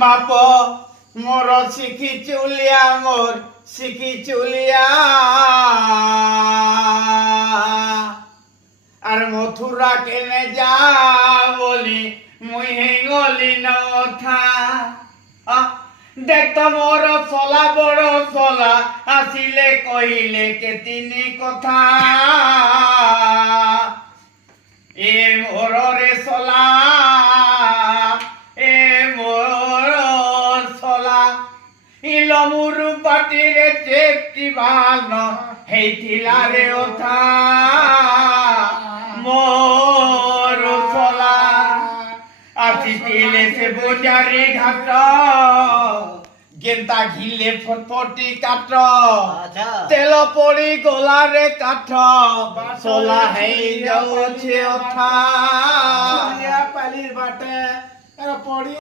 বাপ মোর শিখি চুলিয়া মোর শিখি চুলিয়া আর মথুরা কেনে যা বলি মুই হে গলি নথা দেখ মোর চলা বড় চলা আসিলে কইলে কে তিনি কথা এ মোর রে চলা এ মোর চলা ইলমুরু পাটিরে চেপটি বান হেইথিলা রে ওঠা মোর চলা আসিলে সে বোজারে ঘাট গেন্দা ঘিলে ফটফটি কাঠ তেল পড়ি গলারে কাঠ চলা হেই যাଉଛି অথা পালির বাটে পড়ি